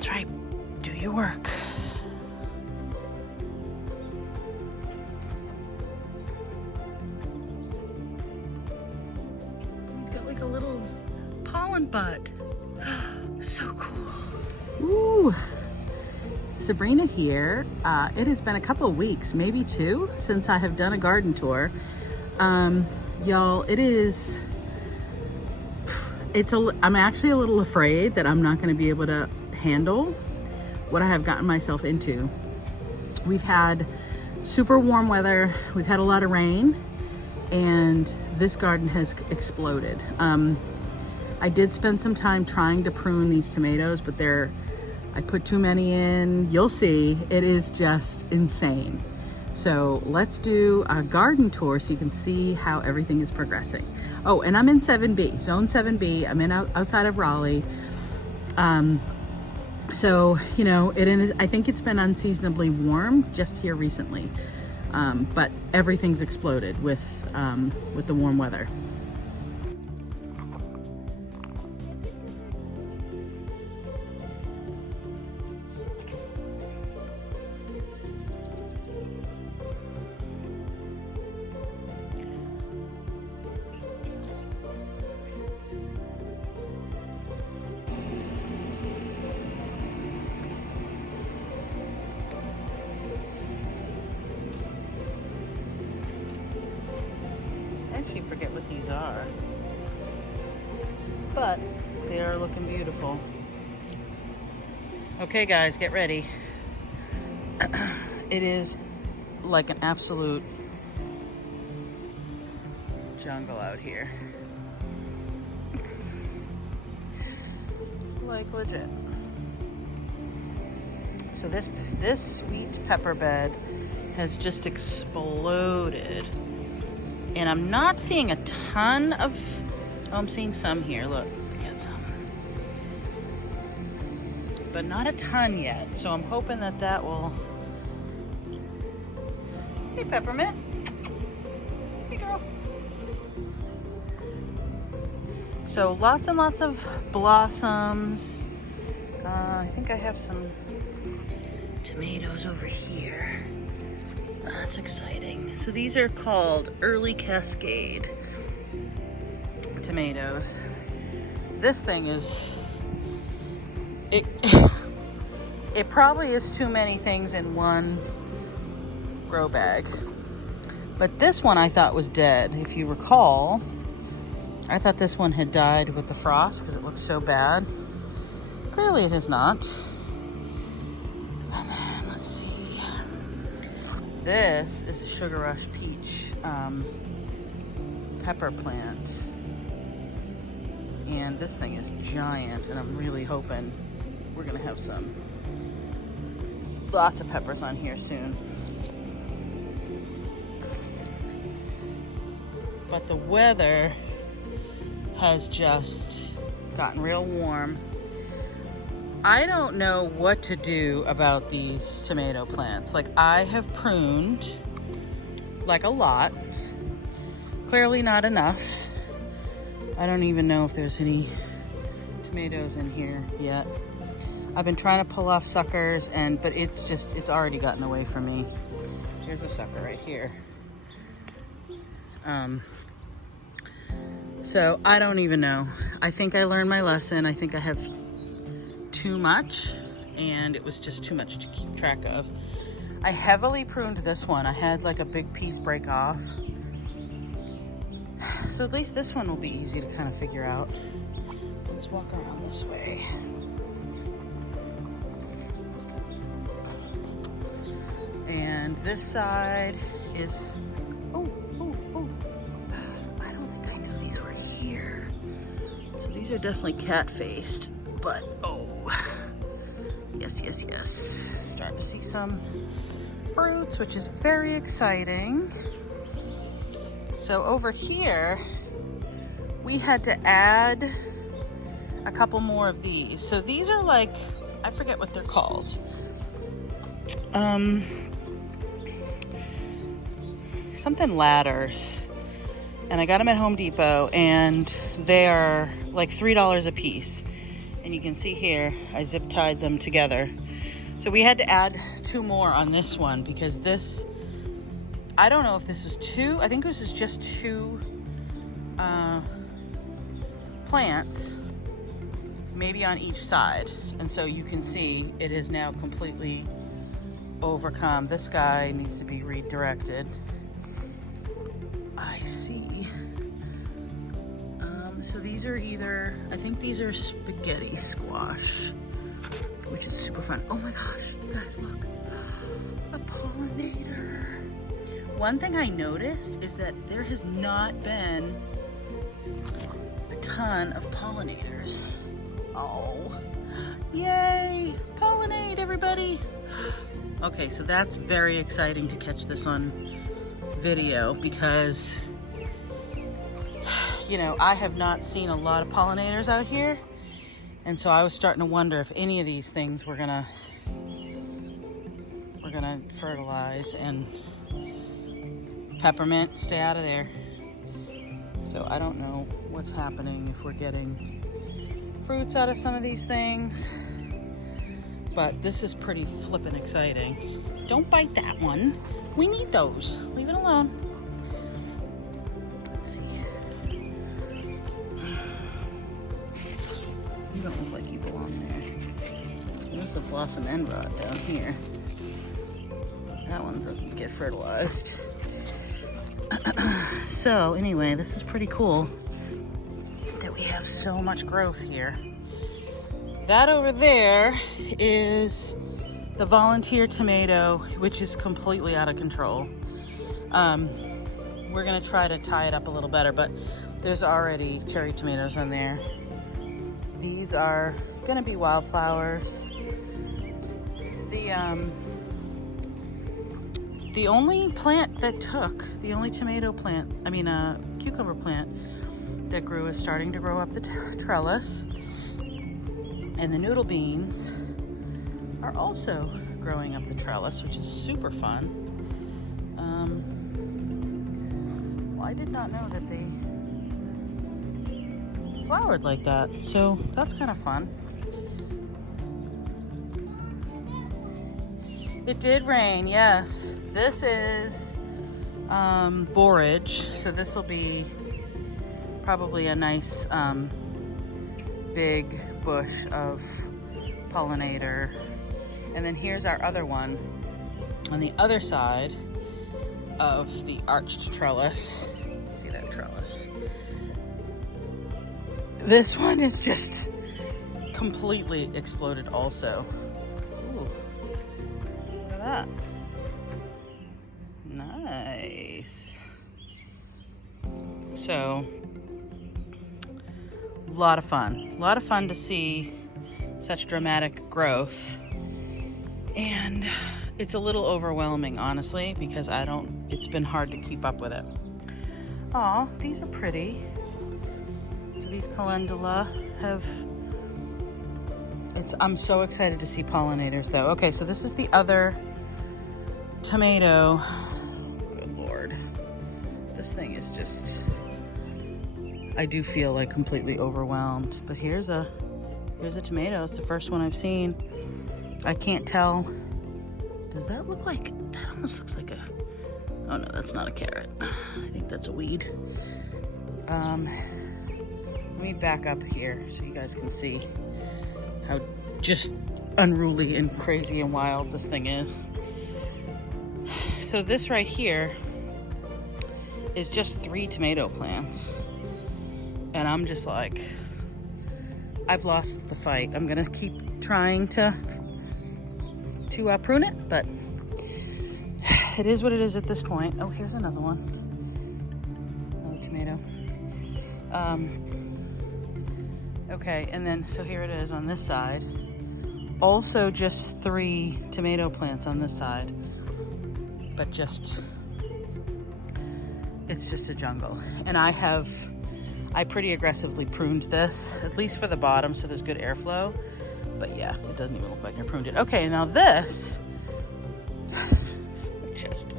That's right. Do your work. He's got like a little pollen bud. So cool. Ooh. Sabrina here. It has been a couple of weeks, maybe 2, since I have done a garden tour. Y'all, I'm actually a little afraid that I'm not going to be able to handle what I have gotten myself into. We've had super warm weather, we've had a lot of rain, and this garden has exploded. I did spend some time trying to prune these tomatoes, but I put too many in. You'll see, it is just insane. So let's do a garden tour so you can see how everything is progressing. Oh, and I'm in 7B, zone 7B. I'm in outside of Raleigh. So, you know, I think it's been unseasonably warm just here recently. But everything's exploded with the warm weather. I actually forget what these are, but they are looking beautiful. Okay guys, get ready. It is like an absolute jungle out here. Like legit. So this sweet pepper bed has just exploded. And I'm not seeing a ton of, oh, I'm seeing some here, look, we got some. But not a ton yet, so I'm hoping that will, hey Peppermint, hey girl. So lots and lots of blossoms. I think I have some tomatoes over here. That's exciting. So these are called Early Cascade tomatoes. This thing is, it probably is too many things in one grow bag. But this one I thought was dead. If you recall, I thought this one had died with the frost because it looked so bad. Clearly it has not. And then let's see. This is a Sugar Rush Peach pepper plant. And this thing is giant, and I'm really hoping we're gonna have lots of peppers on here soon. But the weather has just gotten real warm. I don't know what to do about these tomato plants. Like, I have pruned like a lot, clearly not enough. I don't even know if there's any tomatoes in here yet. I've been trying to pull off suckers, but it's already gotten away from me. Here's a sucker right here. So I don't even know. I think I learned my lesson. I think I have too much, and it was just too much to keep track of. I heavily pruned this one. I had like a big piece break off. So at least this one will be easy to kind of figure out. Let's walk around this way. And this side is, oh, I don't think I knew these were here. So these are definitely cat-faced, but oh, yes. Starting to see some fruits, which is very exciting. So over here, we had to add a couple more of these. So these are like, I forget what they're called. Something ladders. And I got them at Home Depot, and they are like $3 a piece. And you can see here, I zip tied them together. So we had to add 2 more on this one because this, I don't know if this was 2, I think this is just 2 plants, maybe on each side. And so you can see it is now completely overcome. This guy needs to be redirected. I see. So these are either, I think these are spaghetti squash, which is super fun. Oh my gosh, you guys look, a pollinator. One thing I noticed is that there has not been a ton of pollinators. Oh, yay, pollinate everybody. Okay, so that's very exciting to catch this on video because, you know, I have not seen a lot of pollinators out here. And so I was starting to wonder if any of these things we're gonna fertilize. And peppermint, stay out of there. So I don't know what's happening, if we're getting fruits out of some of these things. But this is pretty flippin' exciting. Don't bite that one. We need those. Leave it alone. Let's see. You don't look like you belong there. There's a blossom end rod down here. That one doesn't get fertilized. So anyway, this is pretty cool that we have so much growth here. That over there is the volunteer tomato, which is completely out of control. We're gonna try to tie it up a little better, but there's already cherry tomatoes on there. These are gonna be wildflowers. The only plant that took, the only tomato plant, I mean cucumber plant that grew is starting to grow up the trellis. And the noodle beans are also growing up the trellis, which is super fun. Well, I did not know that they flowered like that, so that's kind of fun. It did rain, yes. This is borage, so this will be probably a nice big bush of pollinator. And then here's our other one on the other side of the arched trellis. See that trellis? This one is just completely exploded also. Ooh, look at that. Nice. So, a lot of fun. A lot of fun to see such dramatic growth. And it's a little overwhelming, honestly, because it's been hard to keep up with it. Aw, these are pretty. So these calendula have, I'm so excited to see pollinators though. Okay, so this is the other tomato. Good Lord. This thing is just, I do feel like completely overwhelmed. But here's a tomato. It's the first one I've seen. I can't tell. Does that look like, that almost looks like a, oh no, that's not a carrot. I think that's a weed. Let me back up here so you guys can see how just unruly and crazy and wild this thing is. So this right here is just 3 tomato plants. And I'm just like, I've lost the fight. I'm gonna keep trying to prune it, but it is what it is at this point. Oh, here's another one. Another tomato. Okay, and then, so here it is on this side. Also just 3 tomato plants on this side, but it's just a jungle. And I pretty aggressively pruned this, at least for the bottom, so there's good airflow. But yeah, it doesn't even look like I pruned it. Okay, now this, just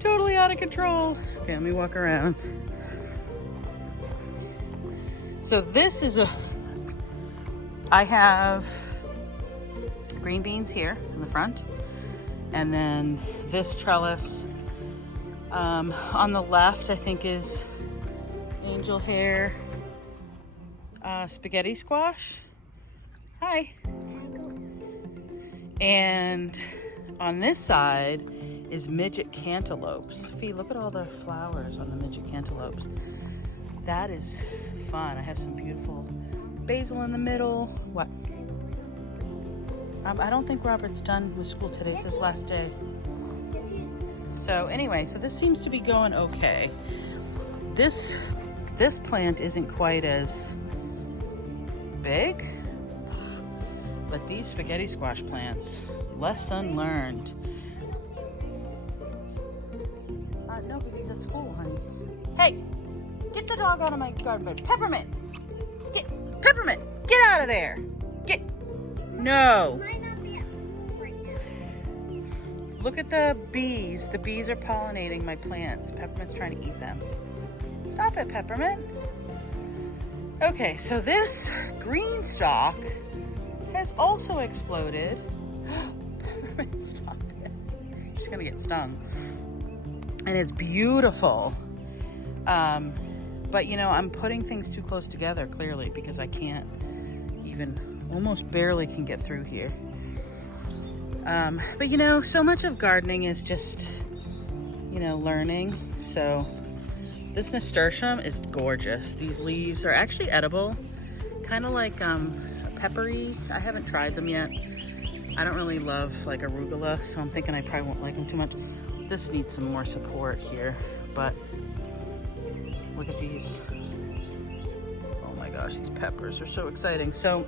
totally out of control. Okay, let me walk around. So this is I have green beans here in the front, and then this trellis on the left I think is angel hair spaghetti squash. Hi. And on this side is midget cantaloupes. Fee, look at all the flowers on the midget cantaloupes. That is fun. I have some beautiful basil in the middle. What? I don't think Robert's done with school today. It's his last day. So anyway, so this seems to be going okay. This plant isn't quite as big, but these spaghetti squash plants, lesson learned. No, because he's at school, honey. Hey, get the dog out of my garden bed. Peppermint, get out of there. Get, no. Look at the bees. The bees are pollinating my plants. Peppermint's trying to eat them. Stop it, Peppermint. Okay, so this green stalk has also exploded. Peppermint, stop it. She's gonna get stung. And it's beautiful. But you know, I'm putting things too close together, clearly, because I can't even, almost barely can get through here. But you know, so much of gardening is just, you know, learning. So this nasturtium is gorgeous. These leaves are actually edible, kind of like peppery. I haven't tried them yet. I don't really love like arugula, so I'm thinking I probably won't like them too much. This needs some more support here, but look at these. Oh my gosh, these peppers are so exciting. So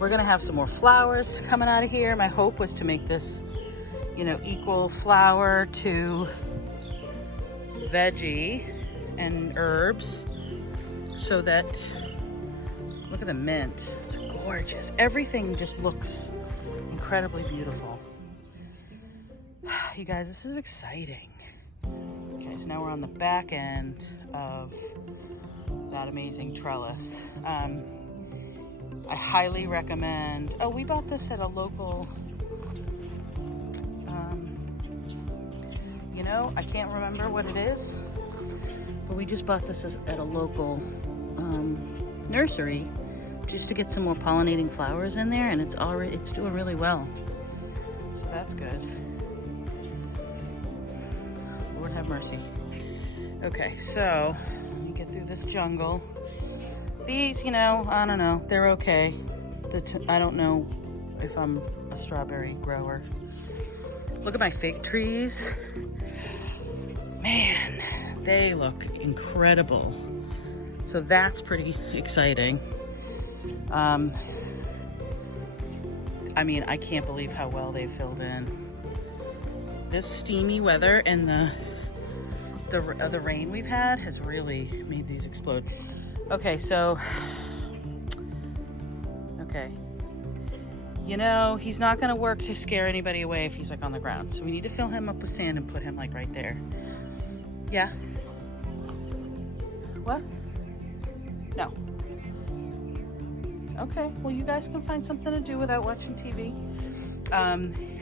we're gonna have some more flowers coming out of here. My hope was to make this, you know, equal flower to veggie and herbs, so that, look at the mint, it's gorgeous. Everything just looks incredibly beautiful. You guys, this is exciting. Okay, so now we're on the back end of that amazing trellis. I highly recommend, oh, we bought this at a local, you know, I can't remember what it is, but we just bought this at a local nursery just to get some more pollinating flowers in there, and it's doing really well. So that's good. Lord have mercy. Okay, so let me get through this jungle. These, you know, I don't know, they're okay. I don't know if I'm a strawberry grower. Look at my fig trees. Man, they look incredible. So that's pretty exciting. I mean, I can't believe how well they've filled in. This steamy weather and the rain we've had has really made these explode. Okay, so, okay. You know, he's not gonna work to scare anybody away if he's like on the ground. So we need to fill him up with sand and put him like right there. Yeah? What? No. Okay, well you guys can find something to do without watching TV.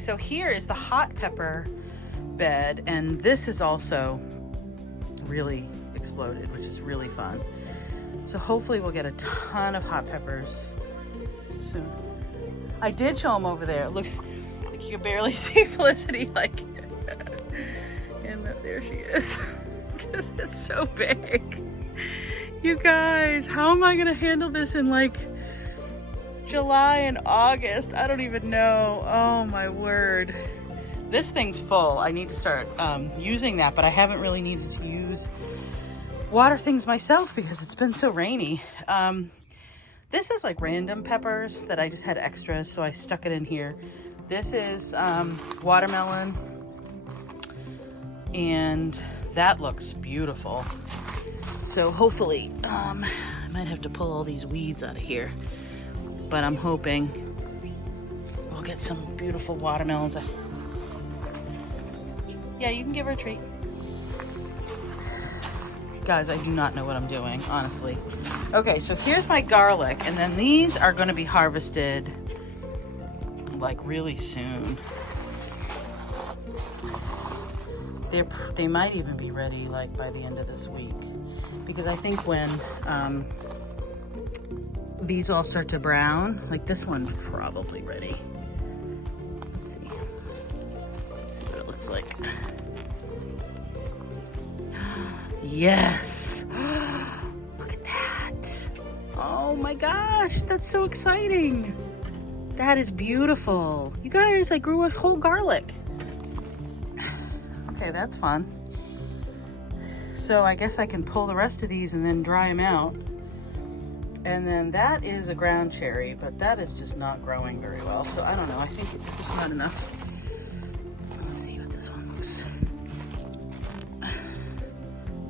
So here is the hot pepper bed, and this is also really exploded, which is really fun. So hopefully we'll get a ton of hot peppers soon. I did show them over there. Look, like you can barely see Felicity, like, and there she is, because it's so big. You guys, how am I gonna handle this in like July and August? I don't even know. Oh my word. This thing's full. I need to start using that, but I haven't really needed to water things myself because it's been so rainy. This is like random peppers that I just had extras, so I stuck it in here. This is watermelon, and that looks beautiful. So hopefully, I might have to pull all these weeds out of here, but I'm hoping we'll get some beautiful watermelons. Yeah, you can give her a treat. Guys, I do not know what I'm doing, honestly. Okay, so here's my garlic, and then these are gonna be harvested like really soon. They might even be ready like by the end of this week, because I think when these all start to brown, like this one's probably ready. Let's see what it looks like. Yes. Look at that. Oh my gosh, that's so exciting. That is beautiful. You guys, I grew a whole garlic. Okay, that's fun. So I guess I can pull the rest of these and then dry them out. And then that is a ground cherry, but that is just not growing very well. So I don't know, I think it's not enough. Let's see what this one looks.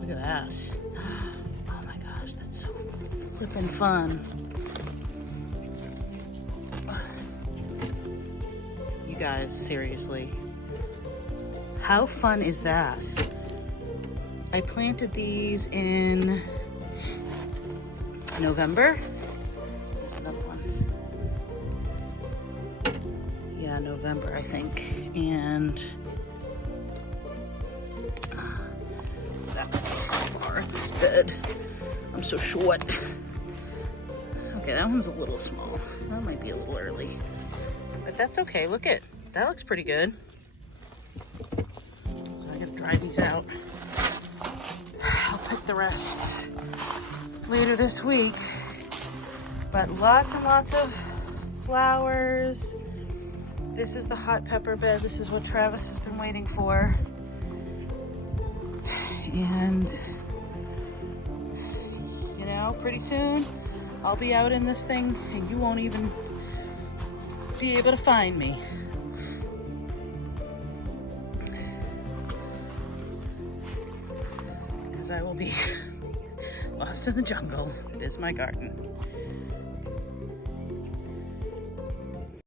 Look at that. Oh my gosh, that's so flippin' fun. You guys, seriously. How fun is that? I planted these in November. Another one. Yeah, November, I think. And that one's so far in this bed. I'm so short. Okay, that one's a little small. That might be a little early. But that's okay. Look at that, looks pretty good. So I gotta dry these out. I'll pick the rest later this week. But lots and lots of flowers. This is the hot pepper bed. This is what Travis has been waiting for. And you know, pretty soon I'll be out in this thing and you won't even be able to find me. Because I will be lost in the jungle. It is my garden.